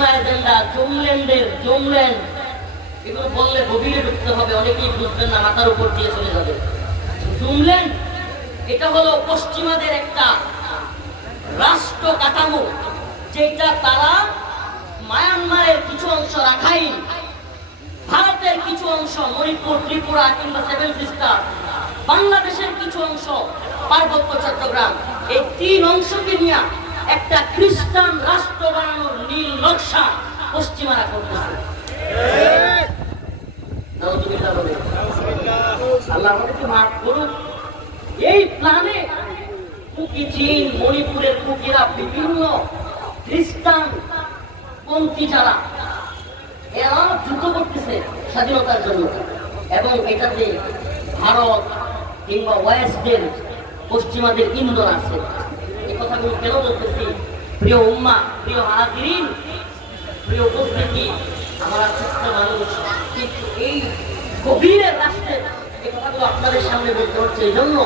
পশ্চিমা এজেন্ডা, জুমল্যান্ড, এগুলো বললে গভীরে ঢুকতে হবে, অনেকেই বুঝবেন না, মাথার উপর দিয়ে চলে যাবে। জুমল্যান্ড এটা হলো পশ্চিমাদের একটা রাষ্ট্র কাঠামো, যেটা তারা মায়ানমারের কিছু অংশ, রাখাইন, ভারতের কিছু অংশ, মণিপুর, ত্রিপুরা কিংবা সেভেন সিস্টার, বাংলাদেশের কিছু অংশ, পার্বত্য চট্টগ্রাম, এই 3 অংশকে নিয়ে একটা খ্রিস্টান রাষ্ট্র বানানোর নীল নকশা পশ্চিমারা করতেছে। আল্লাহ আমাদেরকে মাফ করুন। এই প্ল্যানে কুকি চীন, মণিপুরের কুকিরা, বিভিন্ন খ্রিস্টান পন্থী যারা, এরা যুদ্ধ করতেছে স্বাধীনতার জন্য, এবং এটাতে ভারত কিংবা ওয়েস্টের পশ্চিমাদের ইন্ধন আছে। এই কথাগুলো কেন বলতেছি? প্রিয় উম্মা, প্রিয় হাজিরিন, প্রিয় উপস্থিতি, আমরা ছোট্ট মানুষ, কিন্তু এই গভীরের রাষ্ট্রের এই কথাগুলো আপনাদের সামনে বলতে হচ্ছে এই জন্য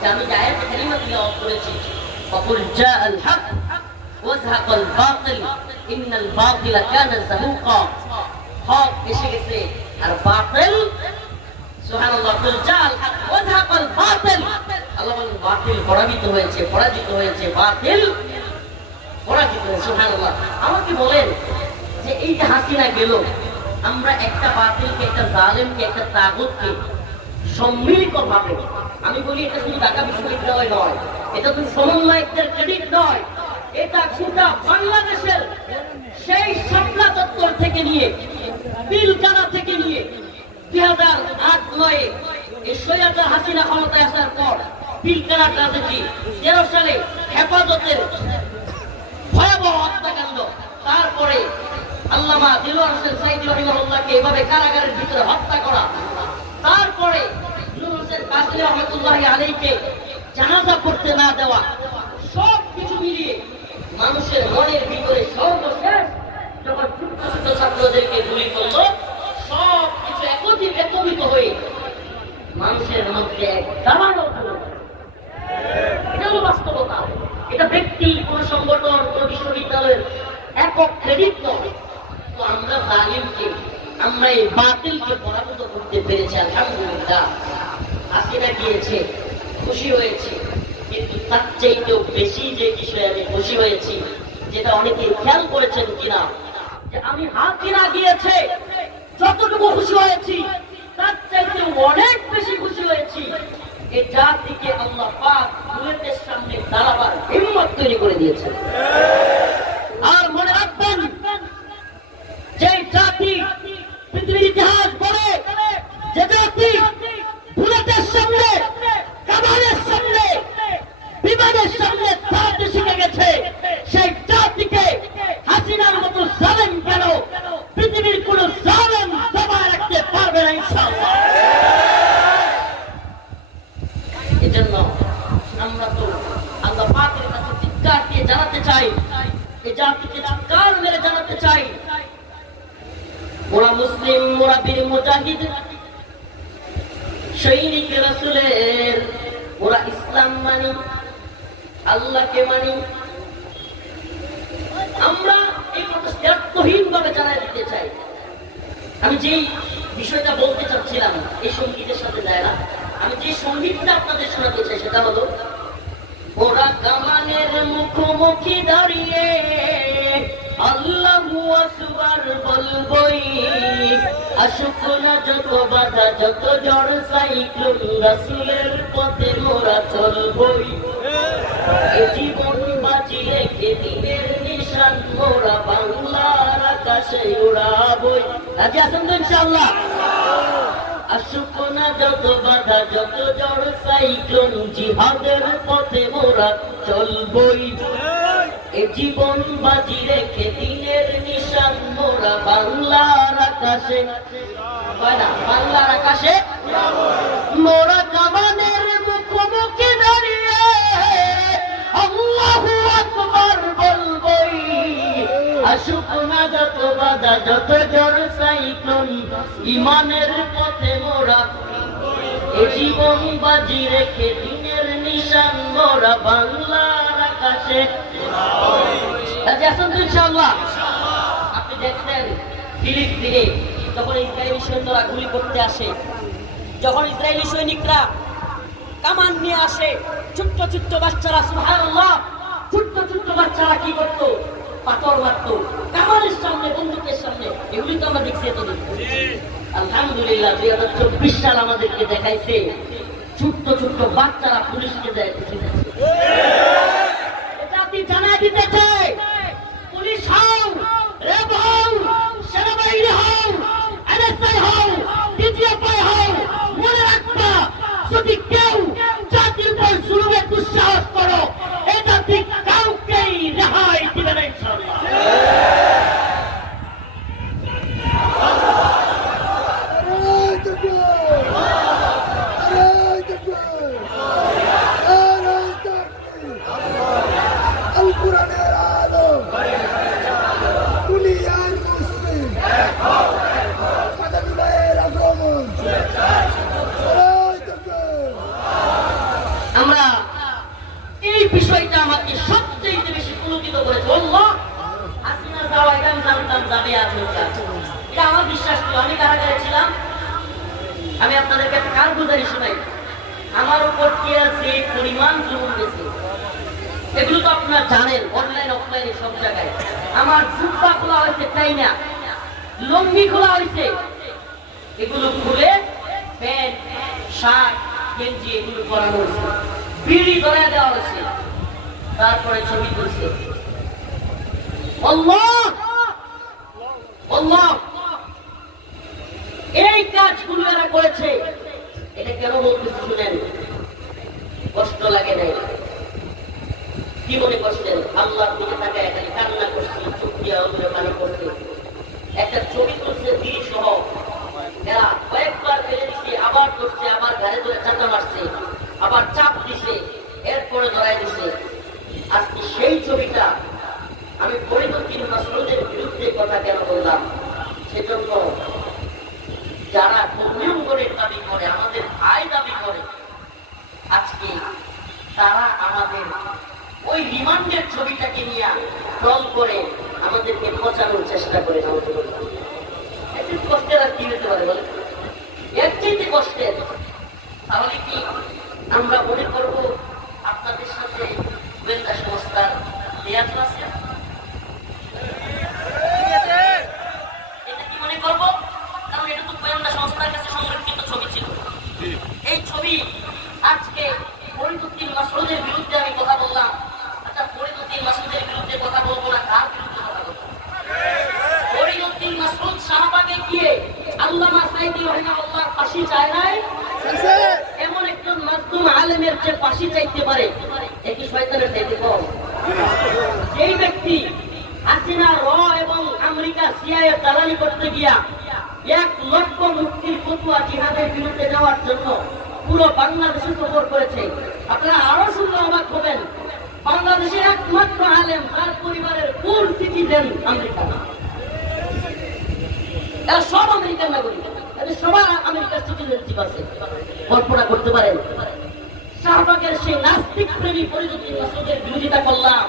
যে আমি যে আয়াত কারিমা তিলাওয়াত করেছি, ফাকুল জাআল হক ওয়াজহাকাল বাতিল ইন্নাল বাতিলা কানা যাহুকা, হক এসে গেছে আর বাতিল, সুবহানাল্লাহ, কুল জাআল হক ওয়াজহাকাল বাতিল, আল্লাহ বলেন বাতিল পরাজিত হয়েছে, বাতিল পরাজিত হয়েছে, সুবহানাল্লাহ। আমাকে বলেন যে এই যে হাসিনা গেল, আমরা একটা বাতিলকে, একটা জালেমকে, একটা তাগুতকে সম্মিলিতভাবে, আমি বলি এটা শুধু ঢাকা বিশ্ববিদ্যালয় নয়, এটা শুধু সমন্বয়কদের ক্রেডিট নয়, এটা গোটা বাংলাদেশের সেই শাপলা চত্বর থেকে নিয়ে, পিলকানা থেকে নিয়ে 2008-9 এই সৈয়দা হাসিনা ক্ষমতায় আসার পর পিলকানা ট্র্যাজেডি, 13 সালে হেফাজতের ভয়াবহ হত্যাকাণ্ড, তারপরে আল্লামা দিলওয়ার হোসেন সাইদি রহিমাহুল্লাহকে এভাবে কারাগারের ভিতরে হত্যা করা, তারপরে নূর হোসেন কাসেমি রহমাতুল্লাহি আলাইহিকে জানাজা পড়তে না দেওয়া, সব কিছু মিলিয়ে মানুষের মনের ভিতরে সর্বশেষ যখন ছোট ছোট ছাত্রদেরকে গুলি করলো, সব কিছু একত্রিত হয়ে মানুষের মধ্যে এক দাবানো হলো। এটা হলো বাস্তবতা। এটা ব্যক্তি, কোন সংগঠন, কোন বিশ্ববিদ্যালয়ের একক ক্রেডিট নয়। তো আমরা জালিমকে, আমরা এই বাতিলকে পরাভূত করতে পেরেছি, আলহামদুলিল্লাহ। হাসিনা গিয়েছে, খুশি হয়েছি, কিন্তু তার চাইতেও বেশি যে বিষয়ে আমি খুশি হয়েছি, যেটা অনেকে খেয়াল করেছেন কিনা, যে আমি হাসিনা গিয়েছে যতটুকু খুশি হয়েছি, তার চাইতে অনেক বেশি খুশি হয়েছি এই জাতিকে আল্লাহ পাক বুলেটের সামনে দাঁড়াবার হিম্মত তৈরি করে দিয়েছে। আর মনে রাখবেন, যে জাতি পৃথিবীর ইতিহাস বলে, যে জাতি বুলেটের সামনে, কামানের সামনে, বিমানের সামনে দাঁড়াতে শিখে গেছে, সেই জাতিকে হাসিনার মতো জালেম কেন পৃথিবীর কোন জালেম দবায় রাখতে পারবে না ইনশাআল্লাহ। এজন্য আমরা তো আল্লাহ পাকের কাছে চিৎকার দিয়ে জানাতে চাই, এই জাতিকে চিৎকার মেরে জানাতে চাই, ওরা মুসলিম, ওরা বীর মুজাহিদ, সৈনিক রাসূলের, ওরা ইসলাম মানি, আল্লাহকে মানি। আমরা এই কথা দ্ব্যর্থহীন ভাবে জানাই দিতে চাই। আমি যেই বিষয়টা বলতে চাচ্ছিলাম এই সঙ্গীতের সাথে যায় না, আমি যে সঙ্গীতটা আপনাদের শোনাতে চাই সেটা হলো, ওরা কামানের মুখোমুখি দাঁড়িয়ে আল্লাহু আকবার বলবই, আসুক না যত বাধা, যত ঝড় সাইক্লোন, রাসূলের পথে মোরা চলবই, এ জীবন বাজি রেখে দিনের নিশান মোরা বাংলার আকাশে উড়াবই। রাজি আছেন তো ইনশাআল্লাহ? আসুক না যত বাধা, যত ঝড় সাইক্লোন, জিহাদের পথে মোরা চলবই, এ জীবন বাজি রেখে দিনের নিশান মোরা বাংলার আকাশে, বাংলার আকাশে মোরা কামানের মুখোমুখি দাঁড়িয়ে আল্লাহু আকবার বলবই, আসুক না যত বাধা, যত ঝড় সাইক্লোন, ইমানের পথে মোরা, এ জীবন বাজি রেখে দিনের নিশান মোরা বাংলার আকাশে। ইনশাআল্লাহ দেখছেন ফিলিস্তিনে যখন ইসরায়েলি সৈন্যরা গুলি করতে আসে, যখন ইসরায়েলি সৈনিকরা কামান নিয়ে আসে, ছোট্ট ছোট্ট বাচ্চারা, সুবহানাল্লাহ, ছোট্ট ছোট্ট বাচ্চারা কি করতো? পাথর মারতো কামানের সামনে, বন্দুকের সামনে। এগুলি তো আমরা দেখছি এতদিন। আলহামদুলিল্লাহ 2024 সাল আমাদেরকে দেখাইছে ছোট্ট ছোট্ট বাচ্চারা পুলিশকে দেয়। এটা আপনি জানাই দিতে চাই, পুলিশ হও, র্যাব হও, সেনাবাহিনী হও, এনএসআই হও, ডিজিএফআই হও, মনে রাখবা যদি কেউ জাতির উপর জুলুমের দুঃসাহস করো, এ জাতি কাউকেই রেহাই দিবে না ইনশাআল্লাহ। আমরা এই বিষয়টা আমাকে সবচেয়ে বেশি পুলকিত করেছে। আল্লাহ, হাসিনা যাওয়া এটা আমি জানতাম যাবে আজকে, এটা আমার বিশ্বাস ছিল। আমি কারাগারে ছিলাম। আমি আপনাদেরকে একটা কারগুজারি শোনাই। আমার উপর কি আছে পরিমাণ জুলুম গেছে, এগুলো তো আপনারা জানেন, অনলাইন অফলাইনে সব জায়গায়। আমার জুব্বা খোলা হয়েছে, তাই না, লুঙ্গি খোলা হয়েছে, এগুলো খুলে প্যান্ট, শার্ট, গেঞ্জি এগুলো পরানো হয়েছে, বিড়ি ধরায় দেওয়া হয়েছে, তারপরে ছবি তুলছে। আল্লাহ আল্লাহ, এই কাজগুলো এরা করেছে। এটা কেন বলতেছি শুনেন, কষ্ট লাগে নাই? কি মনে করছেন? আল্লাহর দিকে তাকায় খালি কান্না করছে, চোখ দিয়ে অদূরে পানি করছে। একটা ছবি তুলছে বিড়ি সহ, এরা কয়েকবার ফেলে দিচ্ছে, আবার করছে, আবার ঘাড়ে ধরে চাটা মারছে, আবার চাপ দিছে, এরপরে ধরাই দিছে। আজকে সেই ছবিটা আমি ফরিদউদ্দিন মাসউদের বিরুদ্ধে কথা কেন বললাম? সেজন্য যারা কর্মীঙ্গনের দাবি করে, আমাদের ভাই দাবি করে, আজকে তারা আমাদের ওই রিমান্ডের ছবিটাকে নিয়ে ট্রল করে আমাদেরকে পচানোর চেষ্টা করে। এত কষ্টের আর কি হতে পারে বলে? এর চাইতে কষ্টের। তাহলে কি আমরা মনে করবো আপনাদের সাথে গোয়েন্দা সংস্থার লিয়াজ আছে? এটা কি মনে করবো? কারণ এটা তো গোয়েন্দা সংস্থার কাছে সংরক্ষিত ছবি ছিল। এই ছবি আজকে ফরিদউদ্দিন মাসউদের বিরুদ্ধে আমি কথা বললাম। আচ্ছা, ফরিদউদ্দিন মাসউদের বিরুদ্ধে কথা বলবো না, কার বিরুদ্ধে কথা বলবো? ফরিদউদ্দিন মাসউদ শাহবাগে গিয়ে আল্লামা সাঈদী রাহিমাহুল্লাহর ফাঁসি চায় নাই? এমন একজন মাসুম আলেমের যে ফাঁসি চাইতে পারে, একই শয়তানের চাইতে কম? যেই ব্যক্তি হাসিনা র এবং আমেরিকা সিআইএ দালালি করতে গিয়া 1 লক্ষ মুক্তির ফতোয়া জিহাদের বিরুদ্ধে যাওয়ার জন্য পুরো বাংলাদেশে সফর করেছে, আপনারা আরো শুনলে অবাক হবেন। বাংলাদেশের একমাত্র আলেম, তার পরিবারের ফুল সিটিজেন আমেরিকা। এরা সব আমেরিকান নাগরিক, এদের সবার আমেরিকার সিটিজেনশিপ আছে। কল্পনা করতে পারেন? শাহবাগের সেই নাস্তিক প্রেমী ফরিদউদ্দিন মাসউদের বিরোধিতা করলাম,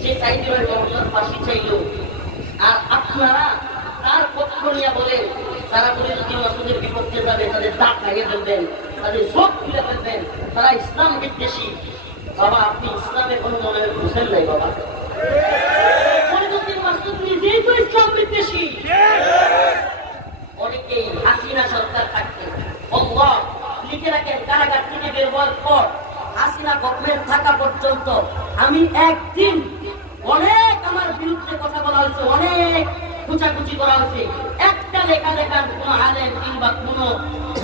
সে সাঈদী রাহিমাহুল্লাহর ফাঁসি চাইল, আর আপনারা তার পক্ষ নিয়ে বলেন তারা ফরিদউদ্দিন মাসউদের বিপক্ষে যাবে, তাদের দাঁত ভেঙে ফেলবেন, তাদের চোখ খুলে ফেলবেন, তারা ইসলাম বিদ্বেষী। বাবা, আপনি ইসলামের কোনো মনে বুঝেন নাই বাবা। ফরিদউদ্দিন মাসউদ নিজেই তো ইসলাম বিদ্বেষী। অনেকেই হাসিনা সরকার থাকতে, আল্লাহ লিখে রাখেন, কারাগার থেকে বের হওয়ার পর হাসিনা গভর্নমেন্ট থাকা পর্যন্ত আমি একদিন অনেক আমার বিরুদ্ধে কথা বলা হয়েছে, অনেক খুচাখুচি করা হয়েছে, একটা লেখা দেখান কোন আলেম কিংবা কোন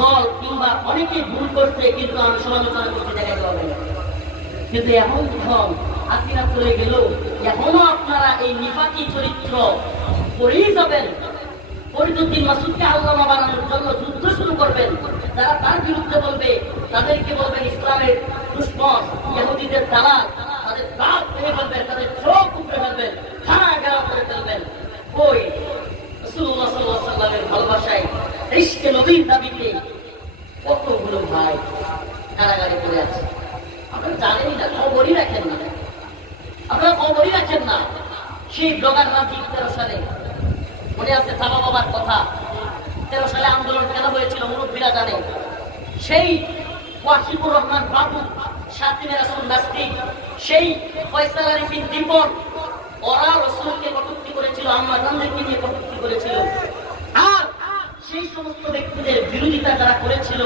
দল কিংবা অনেকে ভুল করছে, কিন্তু আমি সমালোচনা করতে দেখাতে হবে না। কিন্তু এখন যখন হাসিনা চলে গেল, এখনো আপনারা এই নিফাকি চরিত্র করেই যাবেন। ফরিদউদ্দিন মাসউদকে আল্লামা বানানোর জন্য যুদ্ধ শুরু করবেন। যারা তার বিরুদ্ধে বলবে তাদেরকে বলবেন ইসলামের দুশমন, ইহুদিদের দালাল, তাদের দাঁত ভেঙে ফেলবেন, তাদের চোখ উপড়ে ফেলবেন, থানা ঘেরাও করে ফেলবেন। ওই রাসূলুল্লাহ সাল্লাল্লাহু আলাইহি ওয়াসাল্লামের ভালোবাসায়, ইশকে নবীর দাবিতে কতগুলো ভাই কারাগারে পড়ে আছে। আপনারা জানেনই না, খবরই রাখেন না, আপনারা খবরই রাখেন না। সেই ব্লগার রাজি 13 সালে মনে আছে থাবা বাবার কথা। 13 সালে আন্দোলন কেন হয়েছিল মুরব্বীরা জানে। সেই ওয়াসিকুর রহমান বাবু, শাকিনা রাসূল নাস্তিক, সেই ফয়সাল আরিফিন দীপন, ওরা রাসূলকে কটূক্তি করেছিল, আম্মা জানদেরকে নিয়ে কটূক্তি করেছিল। আর সেই সমস্ত ব্যক্তিদের বিরোধিতা যারা করেছিল,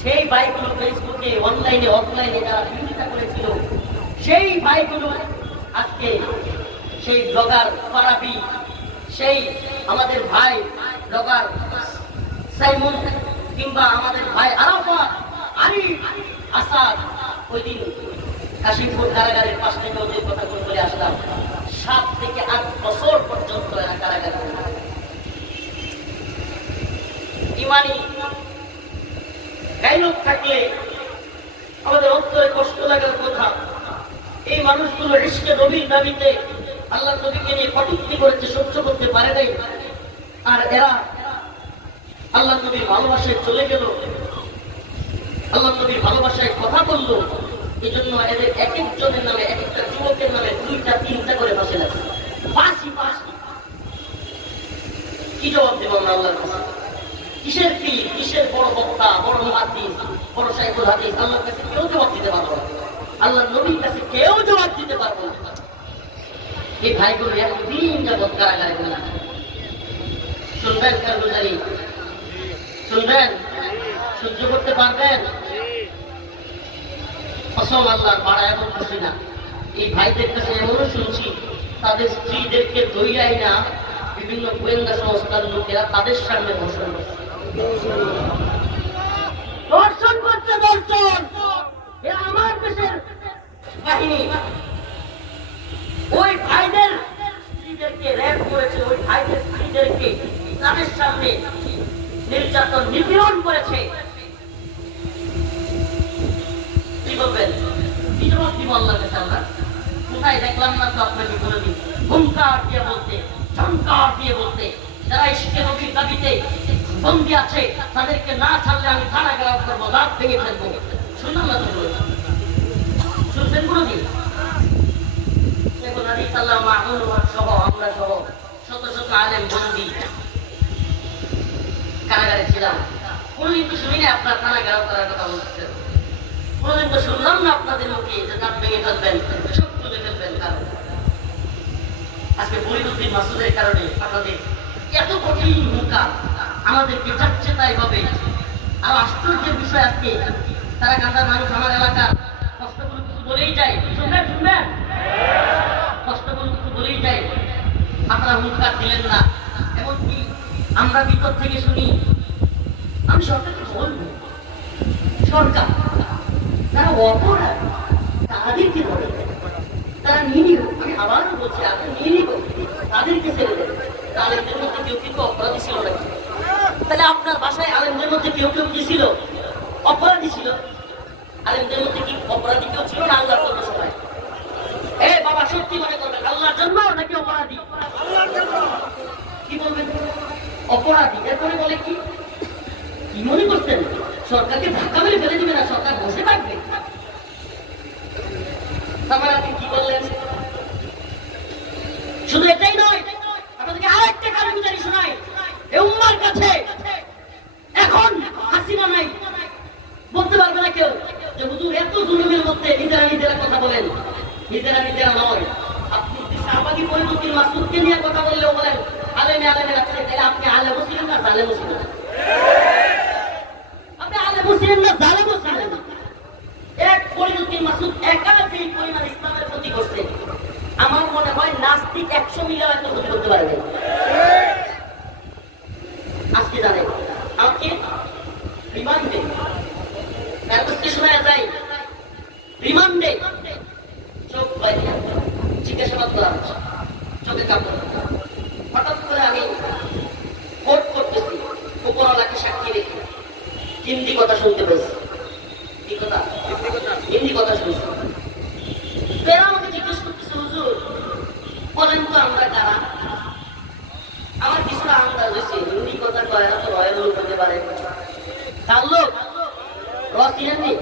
সেই ভাইগুলো ফেসবুকে অনলাইনে অফলাইনে যারা বিরোধিতা করেছিল, সেই ভাইগুলো আজকে সেই ব্লগার ফারাবি, সেই আমাদের ভাই ব্লগার সাইমন, কিংবা আমাদের ভাই আরাফাত, আরিফ, আসাদ, ওই দিন কাশিমপুর কারাগারের পাশ থেকে ওদের কথা বলে আসলাম, 7 থেকে 8 বছর পর্যন্ত এরা কারাগারে। ইমানি গাইলক থাকলে আমাদের অন্তরে কষ্ট লাগার কথা। এই মানুষগুলো ইশকে নবীর দাবিতে আল্লাহ নবীকে নিয়ে কটূক্তি করেছে, সহ্য করতে পারে নাই। আর এরা আল্লাহ নবীর ভালোবাসায় চলে গেল, আল্লাহ নবীর ভালোবাসায় কথা বললো। এই জন্য এদের এক একজনের নামে, এক একটা যুবকের নামে 2টা 3টা করে ফাঁসি লাগছে। ফাঁসি ফাঁসি কি জবাব দেব আমরা আল্লাহর কাছে? কিসের পীর, কিসের বড় বক্তা, বড় মুহাদ্দিস, বড় শাইখুল হাদিস? আল্লাহর কাছে কেউ জবাব দিতে পারবো না, আল্লাহর নবীর কাছে কেউ জবাব দিতে পারবো না। এই ভাইগুলো একদিন যাবৎ কারাগারে গেল। শুনবেন কারগুজারি? শুনবেন? সহ্য করতে পারবেন? কসম আল্লাহর, বাড়া এমন খুশি না। এই ভাইদের কাছে এমনও শুনছি, তাদের স্ত্রীদেরকে দইরাই না বিভিন্ন গোয়েন্দা সংস্থার লোকেরা তাদের সামনে ধর্ষণ করছে। ধর্ষণ করছে, ধর্ষণ! এরা আমার দেশের বাহিনী। ওই ভাইদের স্ত্রীদেরকে রেপ করেছে, ওই ভাইদের স্ত্রীদেরকে তাদের সামনে নির্যাতন নিপীড়ন করেছে। কি বলবেন? কি জবাব দিব আল্লাহর কাছে আমরা? কোথায় দেখলাম না তো আপনাকে বলে দিই। হুঙ্কার দিয়ে বলতে, ঝঙ্কার দিয়ে বলতে, যারা ইশকে নবীর দাবিতে বন্দী আছে তাদেরকে না ছাড়লে আমি থানা ঘেরাও করবো, দাঁত ভেঙে ফেলবো। শুনলাম না তো বলেছে? শুনছেন কোনোদিন? সহ আমরা সহ শত শত আলেম বন্দী কারাগারে ছিলাম। কোনদিন তো শুনি না আপনার থানা ঘেরাও করার কথা বলছেন। কোনদিন তো শুনলাম না আপনাদের মুখে যে দাঁত ভেঙে ফেলবেন, সব তুলে ফেলবেন। কারণ আজকে ফরিদউদ্দিন মাসুদের কারণে আপনাদের এত কঠিন হুঙ্কা আমাদেরকে যাচ্ছে তাই ভাবে। আর আশ্চর্যের বিষয়, আজকে তারা কান্দার মানুষ আমার এলাকার কষ্টগুলো কিছু বলেই যায়। শুনবেন? শুনবেন? কষ্টগুলো কিছু বলেই যায়, আপনারা হুঙ্কার দিলেন না। এমনকি আমরা ভিতর থেকে শুনি, আমি সরকারকে বলবো, সরকার যারা অপরাধ তাদেরকে ধরে, তারা নিরীহ, আমি আবারও বলছি, আপনি নিরীহ, তাদেরকে ছেড়ে দেন। আলেমদের মধ্যে কেউ কিন্তু অপরাধী ছিল নাকি? তাহলে আপনার বাসায় আলেমদের মধ্যে কেউ কেউ কি ছিল? অপরাধী ছিল। আলেমদের মধ্যে কি অপরাধী কেউ ছিল না? আল্লাহর জন্য সবাই। বাবা সত্যি মনে করবেন, আল্লাহর জন্য নাকি অপরাধী? কি বলবেন? অপরাধী। এরপরে বলে কি কি মনে করছেন সরকারকে ধাক্কা মেরে ফেলে দিবে না, সরকার বসে থাকবে? তারপরে আপনি কি বললেন? শুধু এটাই নয়, আপনাদেরকে আরেকটা কারণগুজারি শোনাই। এই উম্মার কাছে এখন হাসিনা নাই, বলতে পারবে না কেউ যে হুজুর এত জুলুমের মধ্যে নিজেরা নিজেরা কথা বলেন। নিজেরা নিজেরা নয়, আপনি শাহবাগী ফরিদউদ্দিন মাসুদকে নিয়ে কথা বললেও বলেন আলেমে আলেমে রাখছে। তাহলে আপনি আলেমও ছিলেন না, জালেমও ছিলেন না। আপনি আলেমও ছিলেন না, জালেমও ছিলেন না। এক ফরিদউদ্দিন মাসুদ একা সেই পরিমাণ ইসলামের ক্ষতি করছে, আমার মনে হয় নাস্তিক 100 মিলিয়ন এত ক্ষতি করতে পারবে। আজকে জানে আমাকে রিমান্ডে কাগজকে শোনা যায়, রিমান্ডে চোখ বাইরে জিজ্ঞাসাবাদ করা হচ্ছে, চোখে কাপড়। হঠাৎ করে আমি ভোট করতেছি, উপরওয়ালাকে সাক্ষী রেখে হিন্দি কথা শুনতে পেয়েছি। কি কথা? হিন্দি কথা শুনছি। এরা আমাকে জিজ্ঞেস করতেছে, হুজুর বলেন তো আমরা কারা? আমার কিছুটা আন্দাজ হয়েছে, হিন্দি কথা কয় না তো রয়েল হতে পারে। তার লোক রসিয়ানি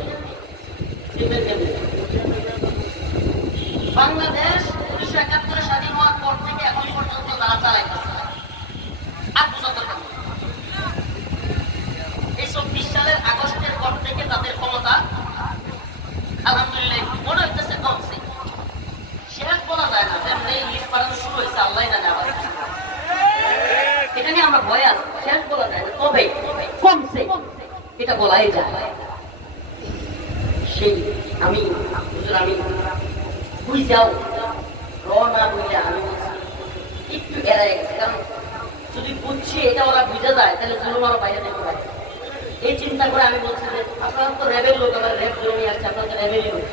বাংলাদেশ 1971 স্বাধীন হওয়ার পর থেকে চালাইতেছে আবু জাফর এই 24 সালের আগস্টের পর থেকে তাদের ক্ষমতা আলহামদুলিল্লাহ মনে হইতেছে কমছে। শেষ বলা যায় না, যেমনি ইলিশ পালানো শুরু হয়েছে আল্লাহ জানে আবার এটা নিয়ে আমরা ভয় আছি, শেষ বলা যায় না, তবে কমছে এটা বলাই যায়। সেই আমি বুঝাও রওনা বুঝে আমি একটু এড়াই গেছি, কারণ যদি বুঝছি এটা ওরা বুঝে যায় তাহলে জুলুম আরো বাইরে যেতে পারে। এই চিন্তা করে আমি বলছি যে আপনারা তো রেবেল লোক, আমার রেপ জমি আসছে, আপনারা তো রেবেলই লোক,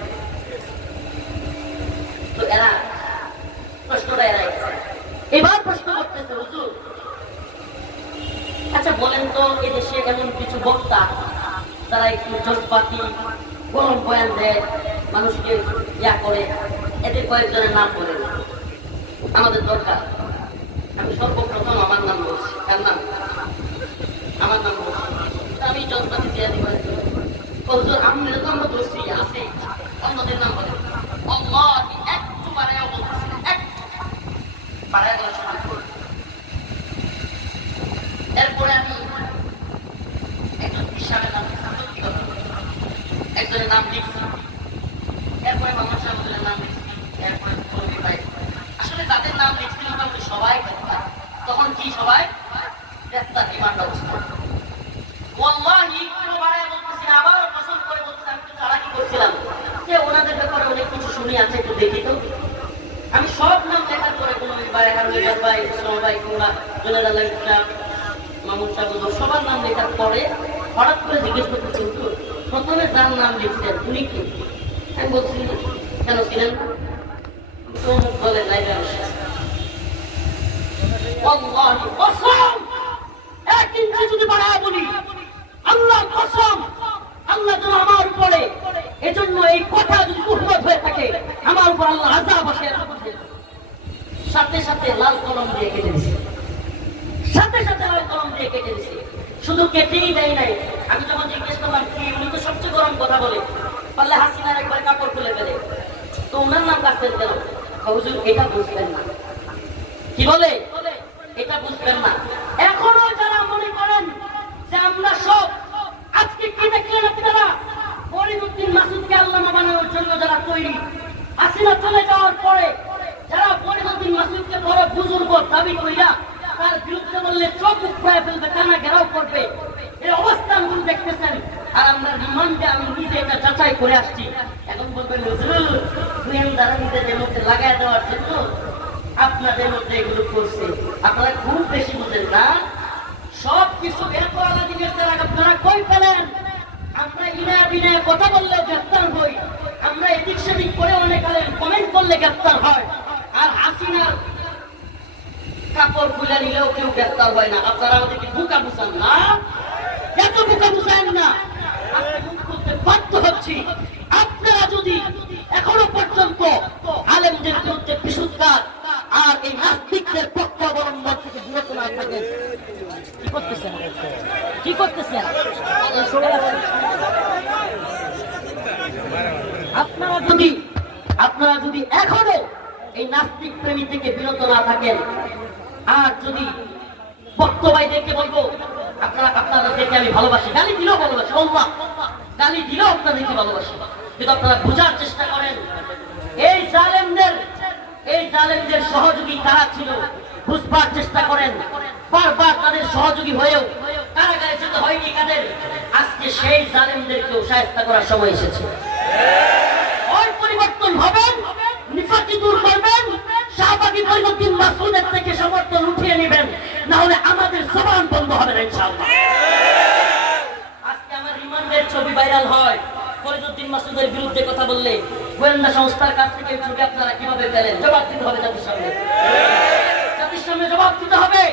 তো এরা প্রশ্নটা এড়াই গেছে। এবার প্রশ্ন করতেছে হুজুর আচ্ছা বলেন তো এদেশে এমন কিছু বক্তা যারা একটু জজবাতি গরম বয়ান দেয়, মানুষকে ইয়া করে, এদের কয়েকজনের নাম বলেন আমাদের দরকার। আমি সর্বপ্রথম আমার নাম বলছি, কার নাম? আমার নাম বলছি। আমি জজবাতি দিয়ে দিব আমরা তো আমরা দোষী আছে, অন্যদের নাম বলেন। একটু বাড়াইয়া বলতেছি, বাড়াইয়া গেল। এরপরে আমি একজন হিসাবের নাম একজনের নাম লিখছি, এরপরে মোহাম্মদ শাহবুদ্দিনের নাম লিখছি, এরপরে আসলে যাদের নাম লিখছি মোটামুটি সবাই গ্রেফতার। তখন কি সবাই গ্রেফতার রিমান্ড অবস্থা। ওয়াল্লাহি একটু বাড়ায় বলতেছি, আবারও পছন্দ করে বলতেছি, আমি তো চালাকি করছিলাম যে ওনাদের ব্যাপারে অনেক কিছু শুনি আছে, একটু দেখি তো। আমি সব নাম লেখার পরে কোনো ভাই হারুন ভাই ভাই কিংবা জুনায়েদ আল্লাহ ইসলাম মামুন শাহবুদ্দিন সবার নাম লেখার পরে হঠাৎ করে জিজ্ঞেস করতে কিন্তু প্রথমে যার নাম লিখছেন উনি কি? আমি বলছি কেন ছিলেন তো বলে লাইভে আসছে এক ইঞ্চি যদি বাড়ায় বলি আল্লাহ কসম, আল্লাহ যেন আমার উপরে এজন্য এই কথা যদি উন্মত হয়ে থাকে আমার উপর আল্লাহ আযাব আসে। সাথে সাথে লাল কলম দিয়ে কেটে দিছে, সাথে সাথে লাল কলম দিয়ে কেটে দিছে। শুধু কেটেই দেয় নাই, আমি যখন জিজ্ঞেস করলাম কি, উনি তো সবচেয়ে গরম কথা বলে, পারলে হাসিনার একবার কাপড় খুলে ফেলে, তো উনার নাম কাটছেন কেন? হুজুর এটা বুঝবেন না। কি বলে? এটা বুঝবেন না। এখনো যারা মনে করেন যে আমরা সব আজকে কি দেখলেন আপনারা, ফরিদউদ্দিন মাসুদকে আল্লামা বানানোর জন্য যারা তৈরি, হাসিনা চলে যাওয়ার পরে যারা ফরিদউদ্দিন মাসুদকে বড় বুজুর্গ দাবি করিয়া তার বিরুদ্ধে বললে চোখ উৎপায় ফেলবে, কানা ঘেরাও করবে, এই অবস্থানগুলো দেখতেছেন। আর আমরা রিমান্ডে আমি নিজে এটা যাচাই করে আসছি। এখন বলবেন হুজুর গোয়েন্দারা নিজেদের মধ্যে লাগাই দেওয়ার জন্য আপনাদের মধ্যে এগুলো করছে, আপনারা খুব বেশি বুঝেন না। সব কিছু বের করা দিনের আপনারা কই পেলেন? আমরা ইনায়া বিনায়া কথা বললে গ্রেফতার হই, আমরা এদিক সেদিক করে অনেক কমেন্ট করলে গ্রেফতার হয়, আর হাসিনার কাপড় খুলে নিলেও কেউ গ্রেফতার হয় না। আপনারা আমাদেরকে বোকা বুঝান না, এত বোকা বুঝান না। আজকে মুখ খুলতে বাধ্য হচ্ছি। আপনারা যদি এখনো পর্যন্ত আলেমদের বিরুদ্ধে বিশুদ্ধার আর এই নাস্তিকদের পক্ষ অবলম্বন থেকে বিরত না থাকেন, কি করতেছেন? কি করতেছেন? আপনারা যদি এখনো এই নাস্তিক প্রেমী থেকে বিরত না থাকেন, আর যদি বক্তব্যদেরকে বলবো আপনাদেরকে আমি ভালোবাসি, গালি দিলেও ভালোবাসি, আল্লাহ গালি দিলেও আপনাদেরকে ভালোবাসি, কিন্তু আপনারা বোঝার চেষ্টা করেন এই জালেমদের সহযোগী কারা ছিল, বুঝবার চেষ্টা করেন। বারবার তাদের সহযোগী হয়েও কারাগারে যেতে হয়নি কাদের। আজকে সেই জালেমদেরকেও শায়েস্তা করার সময় এসেছে। ওই পরিবর্তন হবেন, নিফাকি দূর করবেন, শাহবাগী ফরিদউদ্দিন মাসুদের থেকে সমর্থন উঠিয়ে নেবেন, না হলে আমাদের জবান বন্ধ হবে না ইনশাআল্লাহ। আজকে আমার রিমান্ডের ছবি ভাইরাল হয়, ফরিদউদ্দিন মাসুদের বিরুদ্ধে কথা বললে গোয়েন্দা সংস্থার কাছ থেকে ছবি আপনারা কিভাবে পেলেন? জবাব দিতে হবে জাতির সামনে, জাতির সামনে জবাব দিতে হবে।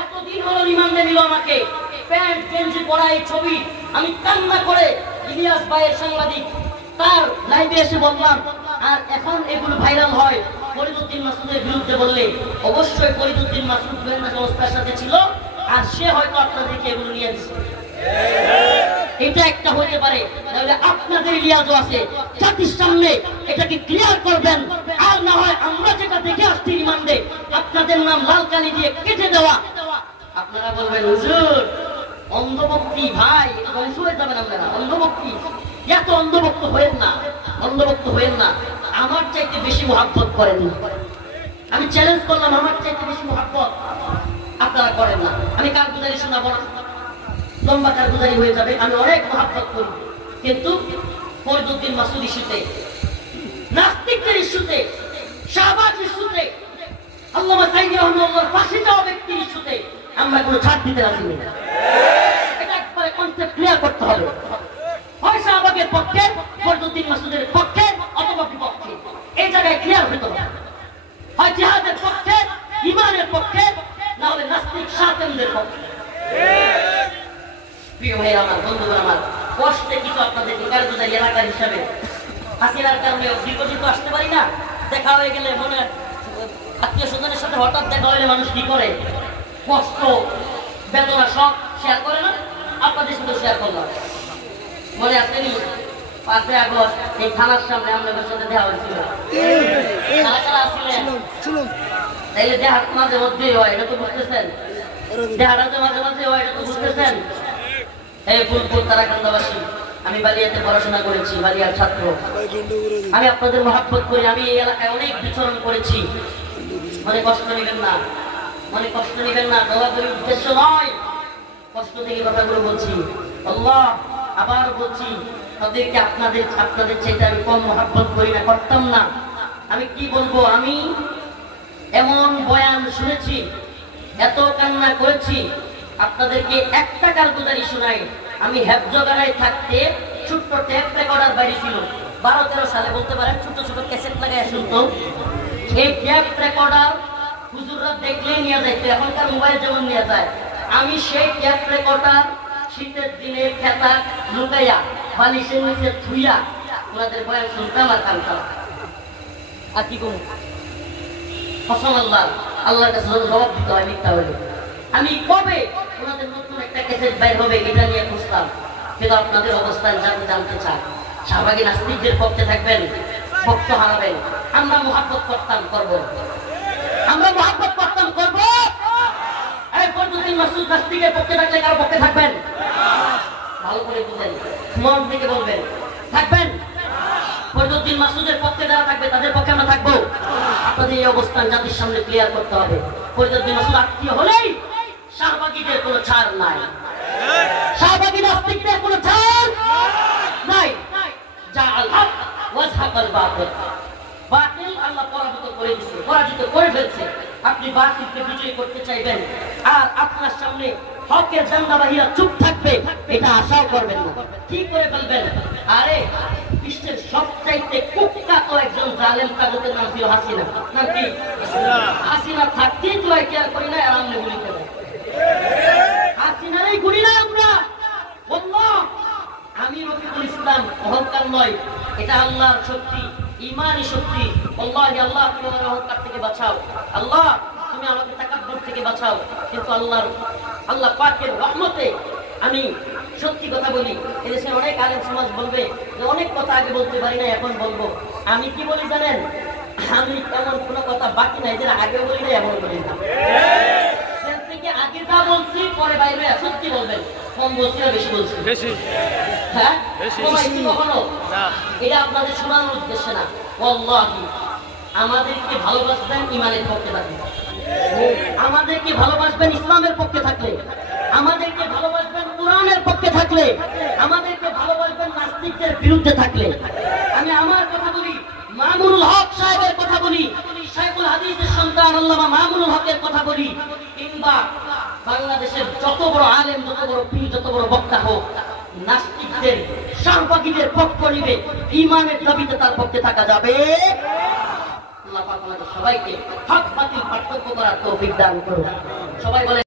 এতদিন হলো রিমান্ডে নিল আমাকে, প্যান্ট গেঞ্জি পরা এই ছবি আমি কান্না করে ইলিয়াস ভাইয়ের সাংবাদিক তার লাইভে এসে বললাম, আর এখন এগুলো ভাইরাল হয় ফরিদউদ্দিন মাসুদের বিরুদ্ধে বললে অবশ্যই ফরিদউদ্দিন মাসুদ গোয়েন্দা সংস্থার সাথে ছিল, আর সে হয়তো আপনাদেরকে এগুলো নিয়ে দিচ্ছে। এটা একটা হতে পারে, তাহলে আপনাদের লিয়াজও আছে, জাতির সামনে এটাকে ক্লিয়ার করবেন। আর না হয় আমরা যেটা দেখে আসছি রিমান্ডে, আপনি আপনাদের নাম লাল কালি দিয়ে কেটে দেওয়া। আপনারা বলবেন হুজুর অন্ধভক্তি, ভাই ধ্বংস হয়ে যাবেন আপনারা। অন্ধভক্তি, এত অন্ধভক্ত হয়েন না, অন্ধভক্ত হয়েন না। আমার চাইতে বেশি মহাব্বত করেন না। আমি চ্যালেঞ্জ করলাম, আমার চাইতে বেশি মহাব্বত আপনারা করেন না। আমি কারগুজারি শোনাবো না, লম্বা কারগুজারি হয়ে যাবে। আমি অনেক মহাব্বত করি, কিন্তু ফরিদউদ্দিন মাসুদ ইস্যুতে, নাস্তিকদের ইস্যুতে, শাহবাজ ইস্যুতে, আল্লামা সাইদি রহমাতুল্লাহর ফাঁসি যাওয়া ব্যক্তির ইস্যুতে আমরা কোনো ছাড় দিতে রাজি নই। এটা একবারে কনসেপ্ট ক্লিয়ার করতে হবে। হয় শাহবাগের পক্ষে, ফরিদউদ্দিন মাসুদের পক্ষে, অথবা বিপক্ষে। এই জায়গায় ক্লিয়ার হতে হবে। হয় জিহাদের পক্ষে, ইমানের পক্ষে, না হলে নাস্তিক শাতেমদের পক্ষে। প্রিয় ভাইয়েরা আমার, বন্ধুরা আমার, কষ্টে কিছু আপনাদের কারগুজারি এলাকার হিসাবে হাসিনার কারণে দীর্ঘদিন তো আসতে পারি না। দেখা হয়ে গেলে মনে আত্মীয় স্বজনের সাথে হঠাৎ দেখা হলে মানুষ কি করে, কষ্ট বেদনা সব শেয়ার করে না। আপনাদের সাথে শেয়ার করলাম, মনে আছে নি 5 আগস্ট এই থানার সামনে আপনাদের সাথে দেখা হয়েছিল। কারা কারা আসছিলেন? তাইলে দেহার মাঝে মধ্যেই হয়, এটা তো বুঝতেছেন। দেহাটা যে মাঝে মাঝে হয়, এটা তো বুঝতেছেন। এই ফুলপুর তারাকান্দাবাসী, আমি বালিয়াতে পড়াশোনা করেছি, বালিয়ার ছাত্র। আমি আপনাদের মহাব্বত করি। আমি এই এলাকায় অনেক বিচরণ করেছি। মনে কষ্ট নেবেন না, মনে কষ্ট নেবেন না। দোয়া করি উদ্দেশ্য নয়, কষ্ট থেকে কথাগুলো বলছি। আল্লাহ আবার বলছি, তাদেরকে আপনাদের চাইতে আমি কম মহাব্বত করি না, করতাম না। আমি কি বলবো, আমি এমন বয়ান শুনেছি, এত কান্না করেছি। আপনাদেরকে একটা কারগুজারি শোনাই। আমি হেফজগানায় থাকতে ছোট্ট টেপ রেকর্ডার বাড়ি ছিল, 12-13 সালে বলতে পারেন, ছোট ছোট ক্যাসেট লাগাই শুনতো। এই টেপ রেকর্ডার হুজুররা দেখলে নিয়ে যাইতো, এখনকার মোবাইল যেমন নিয়ে যায়। আমি সেই টেপ রেকর্ডার শীতের দিনে খেতা লুকাইয়া বালিশের নিচে ধুইয়া ওনাদের বয়ান শুনতাম আর কানতাম। আর কি করবো, কসম আল্লাহ, আল্লাহর কাছে জবাব দিতে হয় মিথ্যা হলে। আমি কবে ওনাদের নতুন একটা ক্যাসেট বের হবে এটা নিয়ে খুঁজতাম। কিন্তু আপনাদের অবস্থান জানতে চান। শাহবাগী নাস্তিকদের পক্ষে থাকবেন, ভক্ত হারাবেন। আমরা মহাব্বত করতাম, করব। আমরা মহাব্বত করতাম, করব। এই ফরিদউদ্দিন মাসুদ নাস্তিকের পক্ষে থাকলে কার পক্ষে থাকবেন? ভালো করে বুঝেন, মন থেকে বলবেন, থাকবেন। ফরিদউদ্দিন মাসুদের পক্ষে যারা থাকবে তাদের পক্ষে আমরা থাকবো। আপনাদের এই অবস্থান জাতির সামনে ক্লিয়ার করতে হবে। ফরিদউদ্দিন মাসুদ আত্মীয় হলেই শাহবাগীদের কোনো ছাড় নাই, শাহবাগী নাস্তিকদের কোনো ছাড় নাই। যা আল হক ওয়াজহাকাল বাতিল, বাতিল আল্লাহ পরাজিত করে দিয়েছে, পরাজিত করে ফেলছে। আপনি বাতিলকে বিজয় করতে চাইবেন আর আপনার সামনে হকের জান্দাবাহীরা চুপ থাকবে, এটা আশাও করবেন না। কি করে বলবেন? আরে বিশ্বের সবচাইতে কুখ্যাত একজন জালেম তাগুতের নাম ছিল হাসিনা। নাম কি? হাসিনা থাকতেই তো কেয়ার করি না, আর আমনে গুলি করে হাসিনারই গুলি না আমরা। আল্লাহ, আমি রফিকুল ইসলাম, অহংকার নয়, এটা আল্লাহর শক্তি, ইমানি শক্তি। আল্লাহ, আল্লাহ তুমি আমার অহংকার থেকে বাঁচাও, আল্লাহ তুমি আমাকে তাকাব্বুর থেকে বাঁচাও। কিন্তু আল্লাহ পাকের রহমতে আমি সত্যি কথা বলি। এদেশে অনেক আলেম সমাজ বলবে যে অনেক কথা আগে বলতে পারি না, এখন বলবো। আমি কি বলি জানেন? আমি এমন কোনো কথা বাকি নাই যেটা আগে বলি না, এমন বলি না। আগে যা বলছি পরে বাইরে সত্যি বলবেন। কম বলছি না বেশি বলছি? হ্যাঁ, কখনো এটা আপনাদের শোনানোর উদ্দেশ্যে না। আল্লাহি আমাদেরকে ভালোবাসবেন ইমানের পক্ষে থাকলে, আমাদেরকে ভালোবাসবেন ইসলামের পক্ষে থাকলে, আমাদেরকে ভালোবাসবেন কোরআনের পক্ষে থাকলে, আমাদেরকে ভালোবাসবেন নাস্তিকদের বিরুদ্ধে থাকলে। আমি আমার কথা বলি, মামুনুল হক সাহেবের কথা বলি, শাইখুল হাদিসের সন্তান আল্লামা মামুনুল হকের কথা বলি, কিংবা বাংলাদেশের যত বড় আলেম, যত বড় পীর, যত বড় বক্তা হোক, নাস্তিকদের শাহবাগীদের পক্ষ নিবে, ইমানের দাবিতে তার পক্ষে থাকা যাবে। আল্লাহ পাক আমাদের সবাইকে হক বাতিল পার্থক্য করার তৌফিক দান করুন। সবাই বলে